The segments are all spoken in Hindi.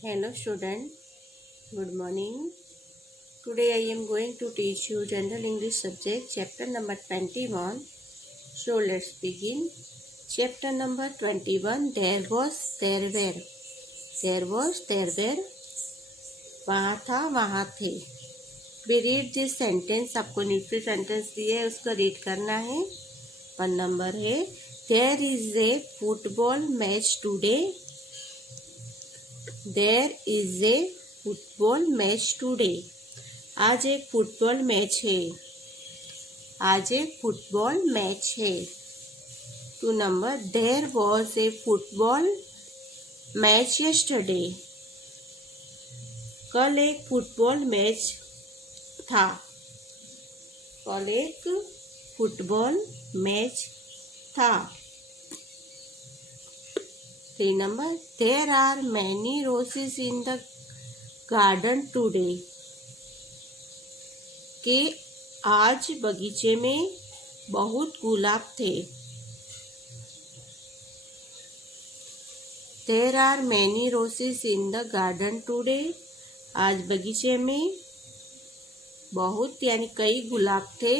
Hello student, good morning. Today I am going to teach you General English subject chapter number 21. So let's begin. Chapter number 21. There was, there were. There was, there were. वहाँ था, वहाँ थे. We read this sentence. आपको न्यूट्री सेंटेंस दिया है, उसको रीड करना है. 1 नंबर है. There is a football match today. There is a football match today. आज एक फुटबॉल मैच है. आज एक फुटबॉल मैच है. 2 number. There was a football match yesterday. कल एक फुटबॉल मैच था. कल एक फुटबॉल मैच था. 3 number. There are many roses in the garden today. कि आज बगीचे में बहुत गुलाब थे. There are many roses in the garden today. आज बगीचे में बहुत यानी कई गुलाब थे.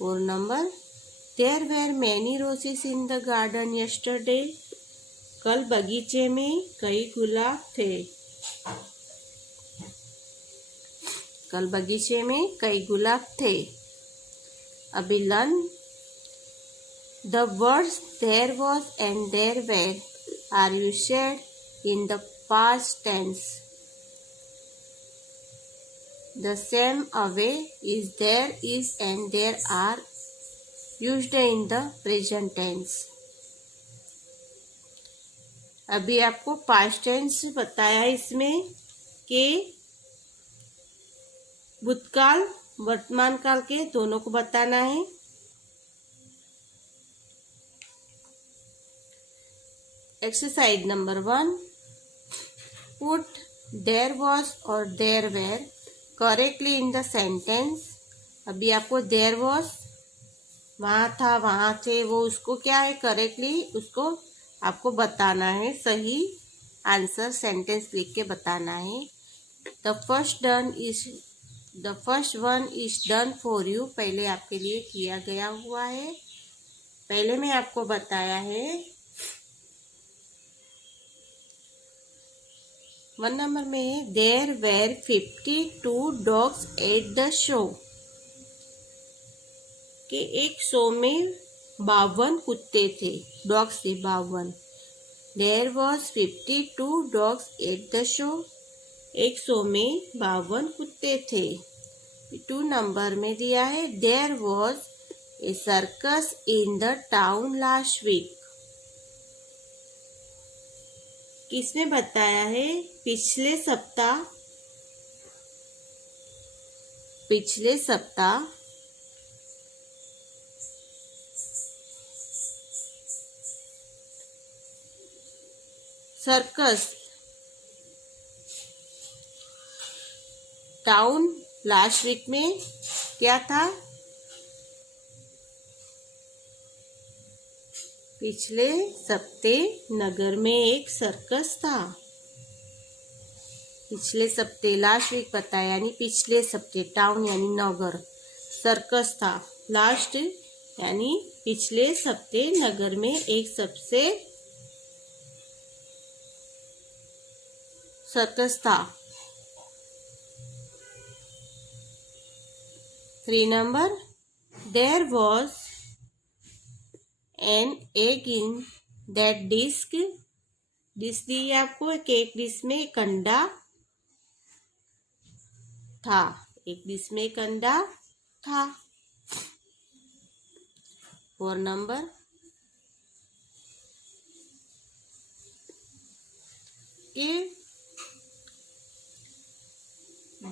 4 number. There were many roses in the garden yesterday. कल बगीचे में कई गुलाब थे. कल बगीचे में कई गुलाब थे. अभी learn the words there was and there were are used in the past tense. The same away is there is and there are used in the present tense. अभी आपको पास्ट टेंस बताया इसमें कि भूतकाल वर्तमान काल के दोनों को बताना है. Exercise number 1. Put there was और there were correctly in the sentence. अभी आपको देयर वॉज वहाँ था, वहाँ थे, वो उसको क्या है करेक्टली उसको आपको बताना है. सही आंसर सेंटेंस लिख के बताना है. The first one is done for you. पहले आपके लिए किया गया हुआ है. पहले मैं आपको बताया है. 1 नंबर में है there were 52 dogs at the show. के एक शो में 52 कुत्ते थे. डॉग्स थे 52. There was 52 dogs at the show. एक शो में 52 कुत्ते थे. 2 नंबर में दिया है there was a circus in the town last week. किसने बताया है पिछले सप्ताह सर्कस टाउन लास्ट वीक में क्या था. पिछले सप्ते नगर में एक सर्कस था. पिछले सप्ते लास्ट वीक पता है यानी पिछले सप्ते. टाउन यानी नगर, सर्कस था. लास्ट यानी पिछले सप्ते नगर में एक सबसे सर्कस था. 3 number. There was an egg in that disc. Dish दी आपको. एक डिश में एक अंडा था. एक डिश में एक अंडा था. 4 number.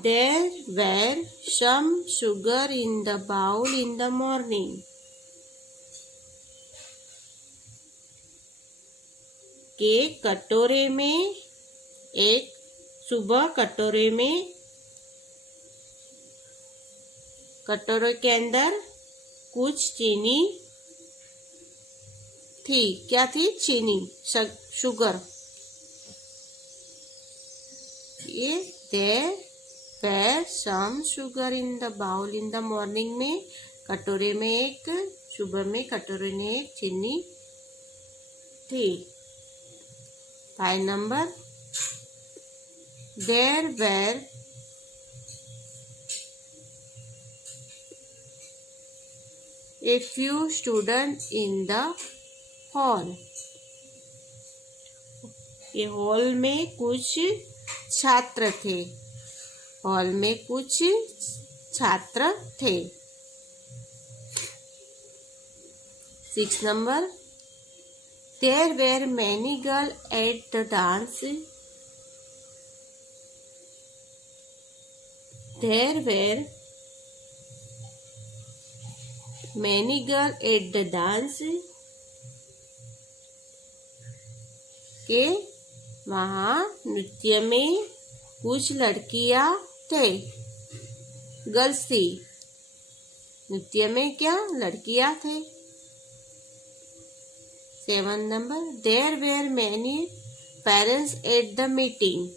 There were some sugar in the bowl in the morning. के कटोरे में सुबह कटोरे के अंदर कुछ चीनी थी. क्या थी? चीनी, शुगर. ये there were some sugar in the bowl in the morning में कटोरे में एक, सुबह में कटोरे में एक चीनी थी। 5 number, there were a few student in the hall. ये हॉल में कुछ छात्र थे, हॉल में कुछ छात्र थे। 6 number, there were many girl at the dance. There were many girl at the dance के वहाँ नृत्य में कुछ लड़कियां थे, गर्ल्स थी। नृत्य में क्या लड़कियां थे। 7 number, there were many parents at the meeting.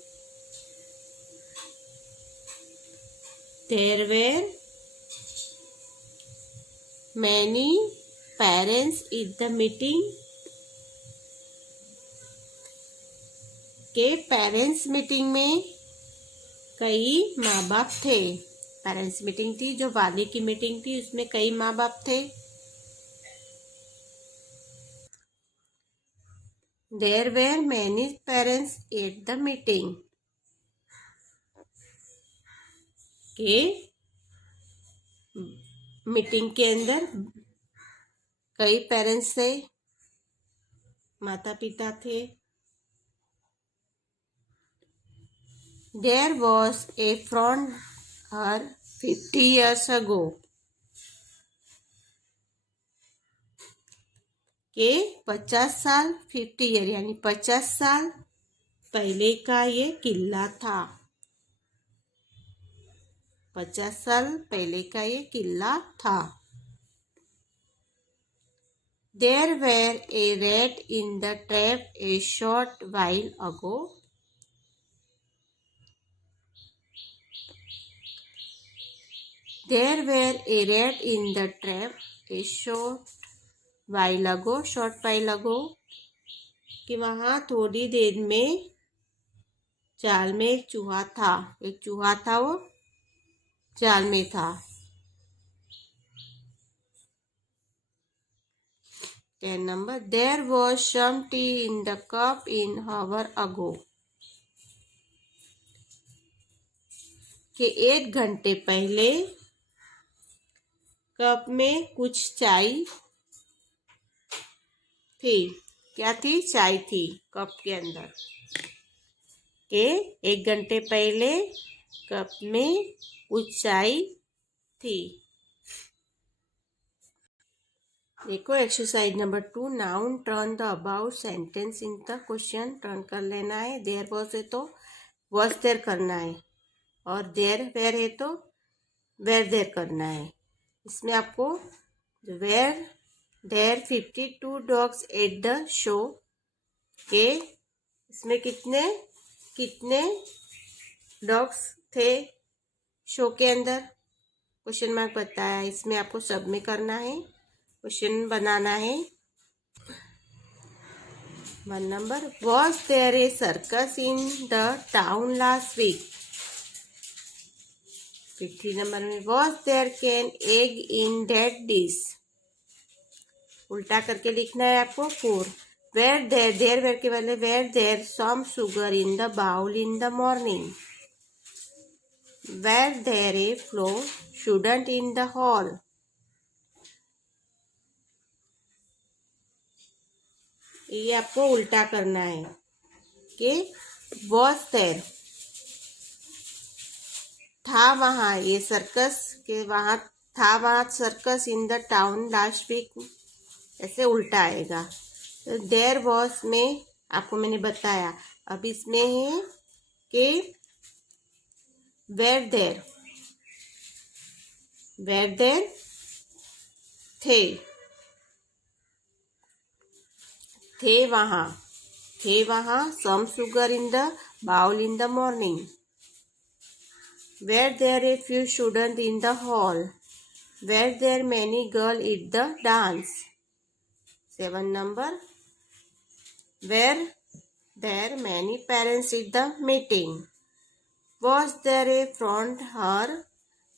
There were many parents at the meeting के पेरेंट्स मीटिंग में कई माँ बाप थे। पेरेंट्स मीटिंग थी जो वाली की मीटिंग थी, उसमें कई माँ बाप थे। There were many parents at the meeting के मीटिंग के अंदर कई पेरेंट्स थे, माता पिता थे। There was a front her 50 years ago के 50 साल 50 ईयर यानी 50 साल पहले का ये किला था। 50 साल पहले का ये किला था। There were a rat in the trap a short while ago. There were a rat in the trap a short while ago कि वहाँ थोड़ी देर में जाल में एक चूहा था। एक चूहा था, वो जाल में था। 10 number, there was some tea in the cup an hour ago कि 1 घंटे पहले कप में कुछ चाय थी। क्या थी? चाय थी कप के अंदर। के 1 घंटे पहले कप में कुछ चाय थी। देखो exercise number 2, noun turn the about sentence in the question. Turn कर लेना है। देयर वॉज है तो वॉज देयर करना है, और देयर वेर है तो वेर देयर करना है। इसमें आपको were there 52 dogs at the show के इसमें कितने डॉग्स थे शो के अंदर, क्वेश्चन मार्क बताया। इसमें आपको सब में करना है, क्वेश्चन बनाना है। 1 number, was there a circus in the town last week. 50 number में was there can egg in that dish. उल्टा करके लिखना है आपको। 4, वेर देयर वेर के पहले were there some sugar in the bowl in the morning. Were there a flow student in the hall. ये आपको उल्टा करना है कि वॉज देयर था वहाँ, ये सर्कस के वहाँ था, वहाँ circus in the town last week, ऐसे उल्टा आएगा। तो देयर वॉज में आपको मैंने बताया। अब इसमें है कि वेर देयर थे वहाँ some sugar in the bowl in the morning. Were there a few students in the hall? Were there many girls at the dance? 7 number. Were there many parents at the meeting? Was there a front her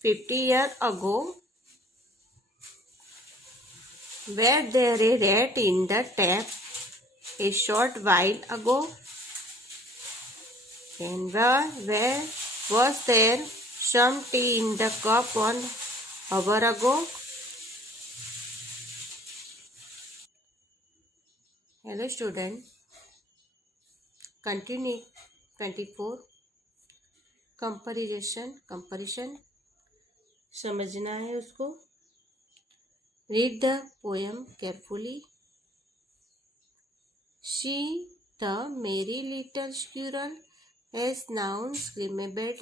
50 years ago? Were there a rat in the tap a short while ago? And where was there some tea in the cup 1 hour ago? Hello student. Continue 24. Comparison समझना है उसको. Read the poem carefully. She, the merry little squirrel, has now scrambled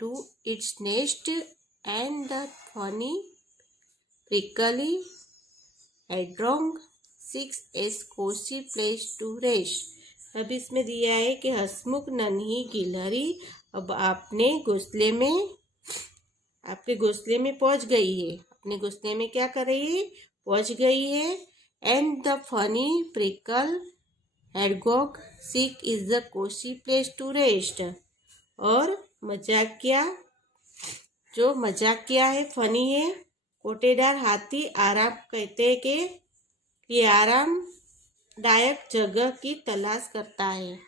to its nest, and the funny, prickly hedgehog seeks a cozy place to rest. अब इसमें दिया है कि हंसमुख नन्ही गिलहरी अब आपके घोंसले में पहुंच गई है. अपने घोंसले में क्या कर रही है? पहुंच गई है. And the funny prickly hedgehog seek is the cosy place to rest. और मजाकिया है, फनी है, कोटेदार हाथी आराम कहते हैं कि ये आरामदायक जगह की तलाश करता है.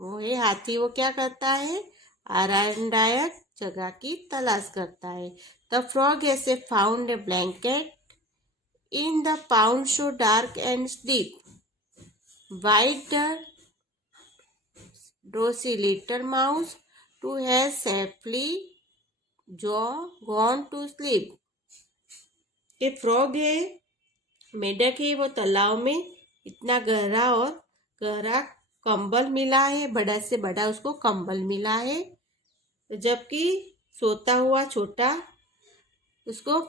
वो है हाथी. वो क्या करता है? आरामदायक जगह की तलाश करता है. The frog has found a blanket in the pound so dark and deep. White dozy little mouse too has safely gone to sleep. ये फ्रॉग है, मेढक है, वो तालाब में इतना गहरा कंबल मिला है, बड़ा से बड़ा उसको कंबल मिला है. जबकि सोता हुआ छोटा उसको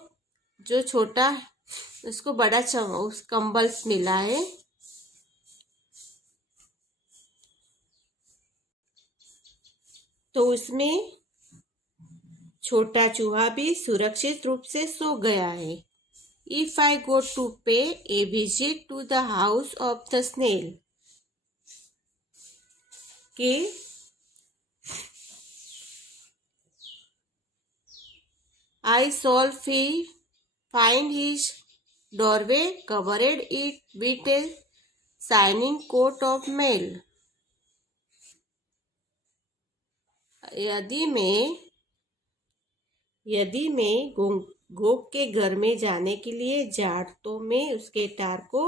बड़ा उस कंबल मिला है. तो उसमें छोटा चूहा भी सुरक्षित रूप से सो गया है. If I go to pay a visit to the house of the snail, कि I shall find his doorway covered it with a shining coat of mail. यदि मैं गोग के घर में जाने के लिए जाऊं तो मैं उसके टार को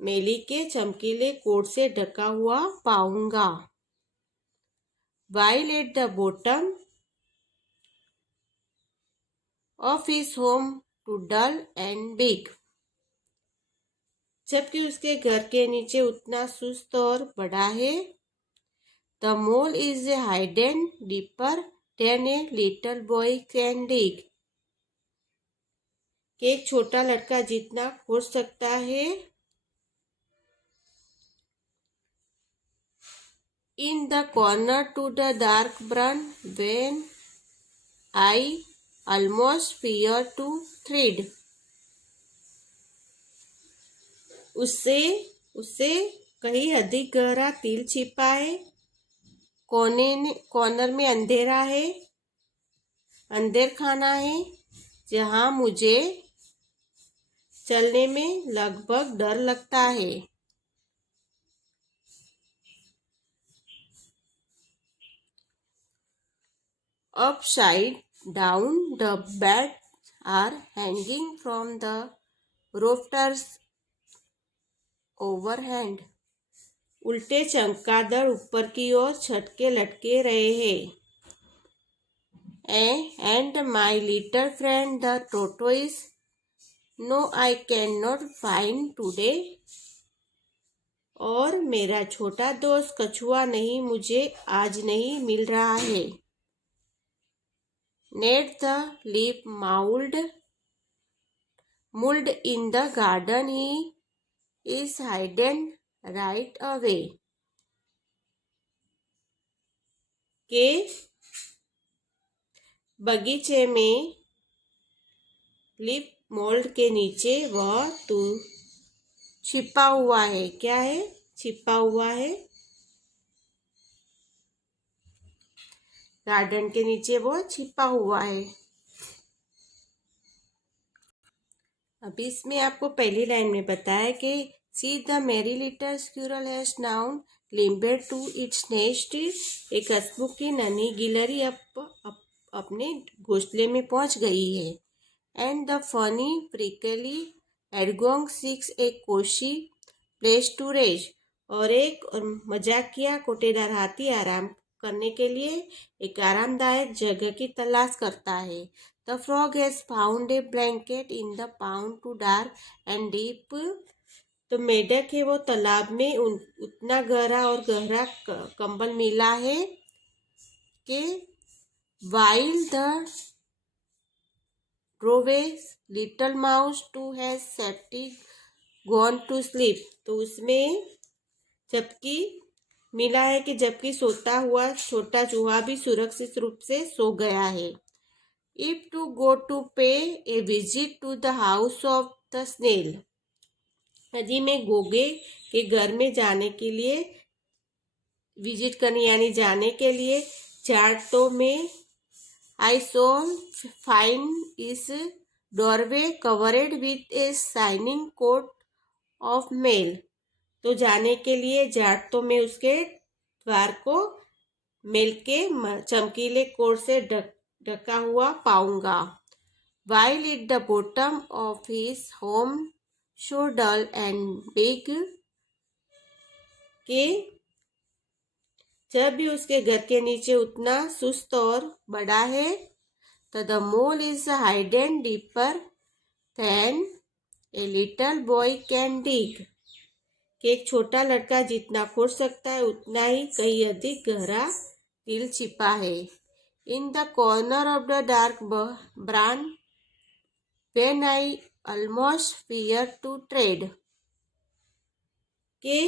मेली के चमकीले कोट से ढका हुआ पाऊंगा. While at the bottom of his home too dull and big, जबकि उसके घर के नीचे उतना सुस्त और बड़ा है. The mole is hidden deeper than a little boy can dig, कि एक छोटा लड़का जितना खोद सकता है. In the corner to the dark brown when I almost fear to tread, उससे कहीं अधिक गहरा तिल छिपा है. कॉर्नर में अंधेरा है, अंधेर खाना है, जहां मुझे चलने में लगभग डर लगता है. Upside down, the beds are hanging from the rafters overhead. उल्टे चमगादड़ ऊपर की ओर छत के लटके रहे हैं. And my little friend the tortoise, no, I cannot find today. और मेरा छोटा दोस्त कछुआ नहीं, मुझे आज नहीं मिल रहा है. Net the leaf mould in the garden, he is hidden right away. के बगीचे में लीफ मोल्ड के नीचे वह तू छिपा हुआ है। क्या है? छिपा हुआ है। गार्डन के नीचे वो छिपा हुआ है। अभी इसमें आपको पहली लाइन में बताया कि see the merry little squirrel has now climbed to its nest. एक हंसमुखी नन्ही गिलहरी अपने घोंसले में पहुंच गई है। And the funny prickly hedgehog seeks एक कोशी प्लेस टू रेस्ट। और एक मजाकिया कोटेदार हाथी आराम करने के लिए एक आरामदायक जगह की तलाश करता है। The frog has found a blanket in the pound too dark and deep. तो मेढक है वो तालाब में उतना गहरा और गहरा कंबल मिला है कि while the drowsy little mouse too has safely gone to sleep. तो उसमें जबकि मिला है कि जबकि सोता हुआ छोटा चूहा भी सुरक्षित रूप से सो गया है। If two go to pay a visit to the house of the snail. यदि मैं गोगे के घर में जाने के लिए विजिट करने यानी जाने के लिए चार्ट तो में I so find is doorway covered with a shining coat of mail. तो जाने के लिए जाट तो मैं उसके द्वार को मेल के चमकीले कोट से ढका हुआ पाऊंगा। While at the bottom of his home so dull and big कि जब भी उसके घर के नीचे उतना सुस्त और बड़ा है। तो the mole is hidden deeper than a little boy can dig कि एक छोटा लड़का जितना खोद सकता है उतना ही कहीं अधिक गहरा दिल छिपा है। In the corner of the dark brand when I almost fear to tread के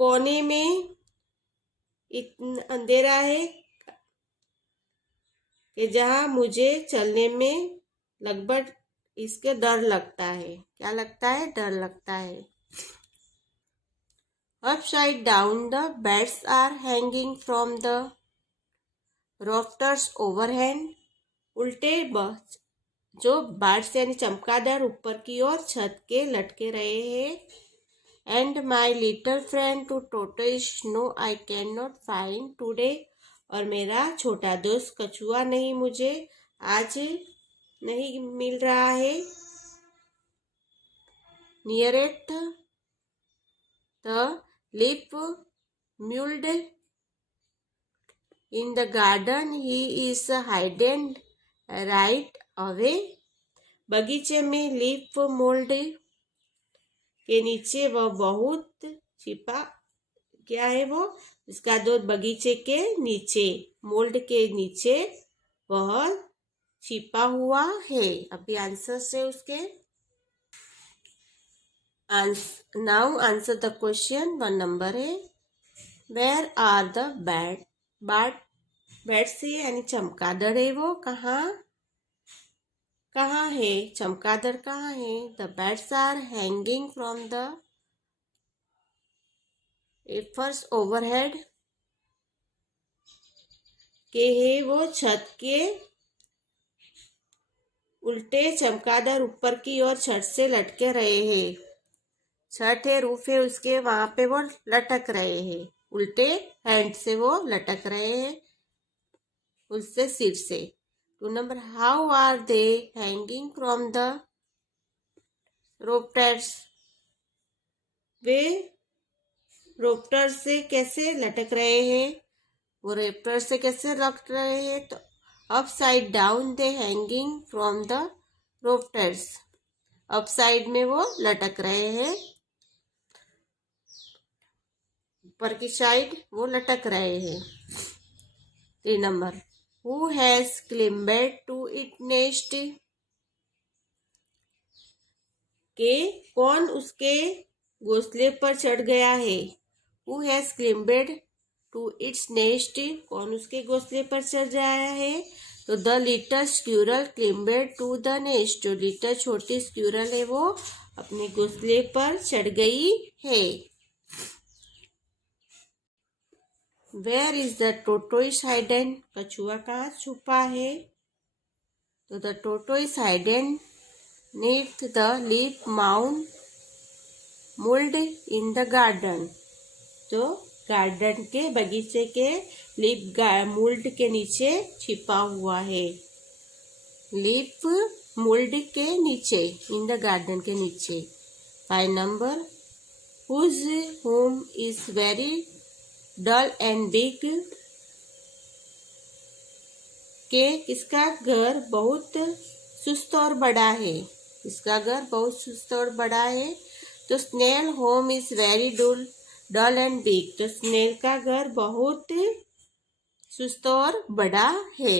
कोने में इतना अंधेरा है कि जहाँ मुझे चलने में लगभग इसके डर लगता है। क्या लगता है? डर लगता है। Upside down the beds are hanging from the rafters overhead। उल्टे जो बार्ड्स यानी चमगादड़ ऊपर की ओर छत के लटके रहे हैं। And my little friend to tortoise no I can not find today. और मेरा छोटा दोस्त कछुआ नहीं मुझे आज नहीं मिल रहा है। नियरेट the leaf mould in the garden he is hidden right away. बगीचे में लीफ मोल्ड के नीचे वह बहुत छिपा। क्या है वो? इसका दो बगीचे के नीचे मोल्ड के नीचे वह छिपा हुआ है। अभी आंसर से उसके now answer the question. 1 number है वेयर आर द बैड से यानी चमगादड़ है वो कहाँ है? चमगादड़ कहाँ है? The bats are hanging from the rafters overhead के है वो छत के उल्टे। चमगादड़ ऊपर की ओर छत से लटके रहे हैं। छत है रूफ है उसके वहां पे वो लटक रहे हैं। उल्टे हैंड से वो लटक रहे हैं उससे सिर से। 2 number how are they hanging from the rafters. वे रोप्टर से कैसे लटक रहे हैं? वो रेप्टर से कैसे लटक रहे हैं? तो upside down they hanging from the rafters. Upside में वो लटक रहे हैं। ऊपर की साइड वो लटक रहे हैं। 3 number who has climbed to it nest के कौन उसके घोंसले पर चढ़ गया है। Who has climbed to its nest, कौन उसके घोंसले पर चढ़ रहा है? तो the little squirrel climbed to the nest, जो लिटिल छोटी स्क्विरल है वो अपने घोंसले पर चढ़ गई है। Where is the tortoise hidden, कछुआ कहाँ छुपा है? तो the tortoise hidden neath the leaf mound mould in the garden, तो गार्डन के बगीचे के लीफ मोल्ड के नीचे छिपा हुआ है। लीफ मोल्ड के नीचे, इन द गार्डन के नीचे। 5 number, whose home is very dull and big, के किसका घर बहुत सुस्त और बड़ा है? इसका घर बहुत सुस्त और बड़ा है। तो snail home is very dull and big, तो स्नेल का घर बहुत सुस्त और बड़ा है।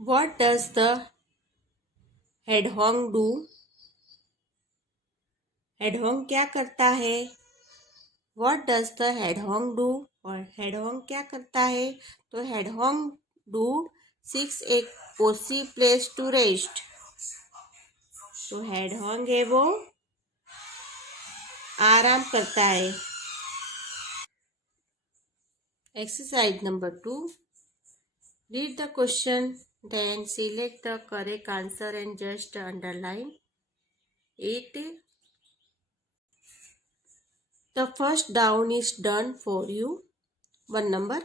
What does the hedgehog do? hedgehog क्या करता है? What does the hedgehog do? और hedgehog क्या करता है? तो hedgehog do seeks a cozy place to rest, तो hedgehog है वो आराम करता है। Exercise number 2, read the question, then select the correct answer and just underline it. The first down is done for you. 1 number,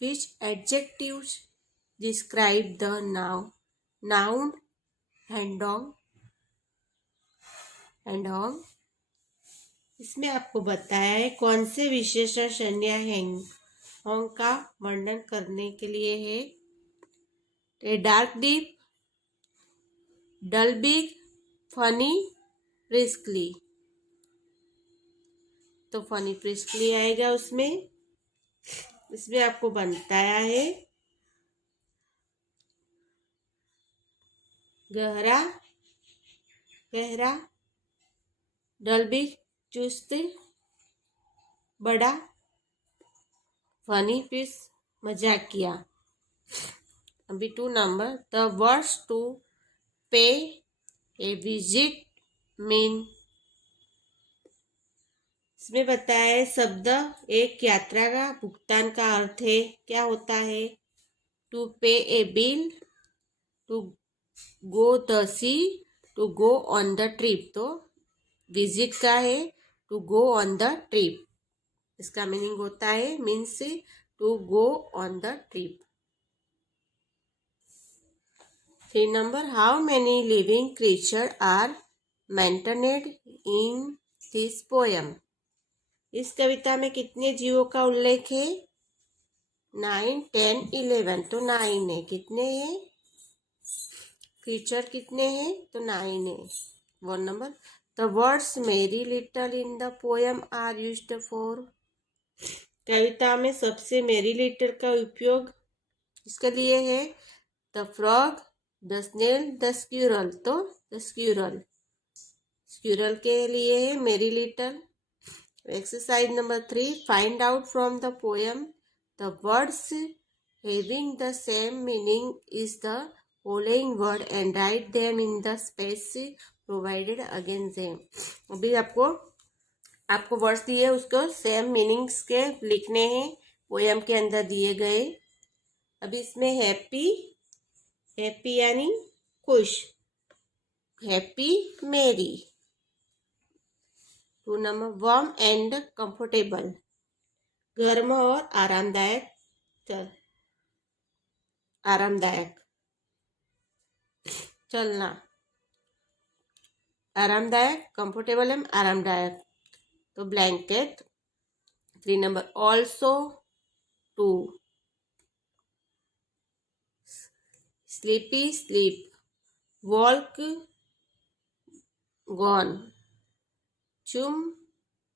which adjectives describe the noun hedgehog? इसमें आपको बताया है कौन से विशेषण संज्ञा hedgehog का वर्णन करने के लिए है। डार्क डीप, डल बिग, फनी, प्रिस्कली, तो फनी प्रिस्कली आएगा उसमें। इसमें आपको बताया है गहरा, डल बिग चुस्त, बड़ा, फनी प्रिस मजाकिया। अभी 2 number, the words to pay a visit mean, इसमें बताया है शब्द एक यात्रा का भुगतान का अर्थ है, क्या होता है? To pay a bill, to go the sea, to go on the trip, तो विजिट का है to go on the trip, इसका मीनिंग होता है means to go on the trip. 3 number, how many living creature are mentioned in this poem, इस कविता में कितने जीवों का उल्लेख है? 9, 10, 11, तो 9 है। कितने हैं क्रीचर, कितने हैं? तो 9 है। 1 number, the words merry little in the poem are used for, कविता में सबसे मेरी लिटल का उपयोग इसके लिए है? The frog, the snail, the squirrel, तो द स्क्विरल के लिए है merry little. Exercise number 3, find out from the poem the words having the same meaning is the following word and write them in the space provided against them. अभी आपको वर्ड्स दिए, उसको सेम मीनिंग्स के लिखने हैं, पोयम के अंदर दिए गए। अभी इसमें हैप्पी यानी खुश, हैप्पी मेरी। 2 नंबर, वार्म एंड कंफर्टेबल, गर्म और आरामदायक, चलना, आरामदायक, कंफर्टेबल है आरामदायक, तो blanket. 3 number, also, to, sleepy, sleep, walk, gone, chum,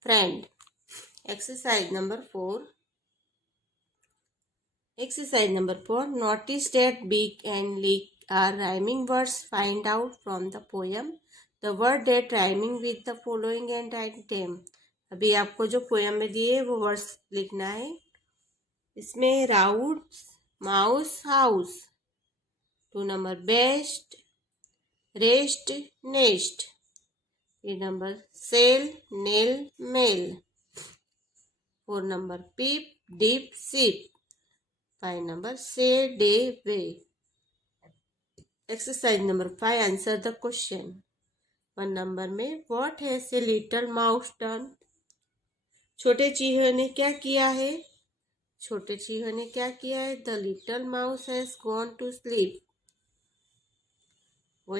friend. Exercise number 4, notice that big and leak are rhyming words. Find out from the poem the word that rhyming with the following and write them. अभी आपको जो पोयम में दिए वो वर्ड्स लिखना है। इसमें round mouse house, 2 number best rest nest, 3 number sail nail mail, 4 number peep deep sip, 5 number say day way. Exercise number 5, answer the question. 1 number में what has a little mouse done, छोटे चूहे ने क्या किया है? छोटे चूहे ने क्या किया है? The little mouse has gone to sleep, वो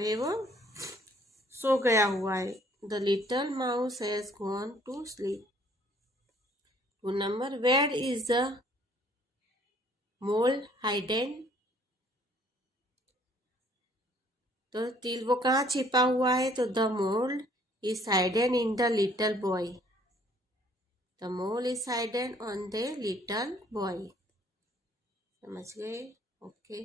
सो गया हुआ है। The little mouse has gone to sleep. 2 number where is the mole hidden, तो तिल वो कहाँ छिपा हुआ है? तो the mole is hidden in the little boy, the mole is hidden on the little boy. समझ गए? ओके।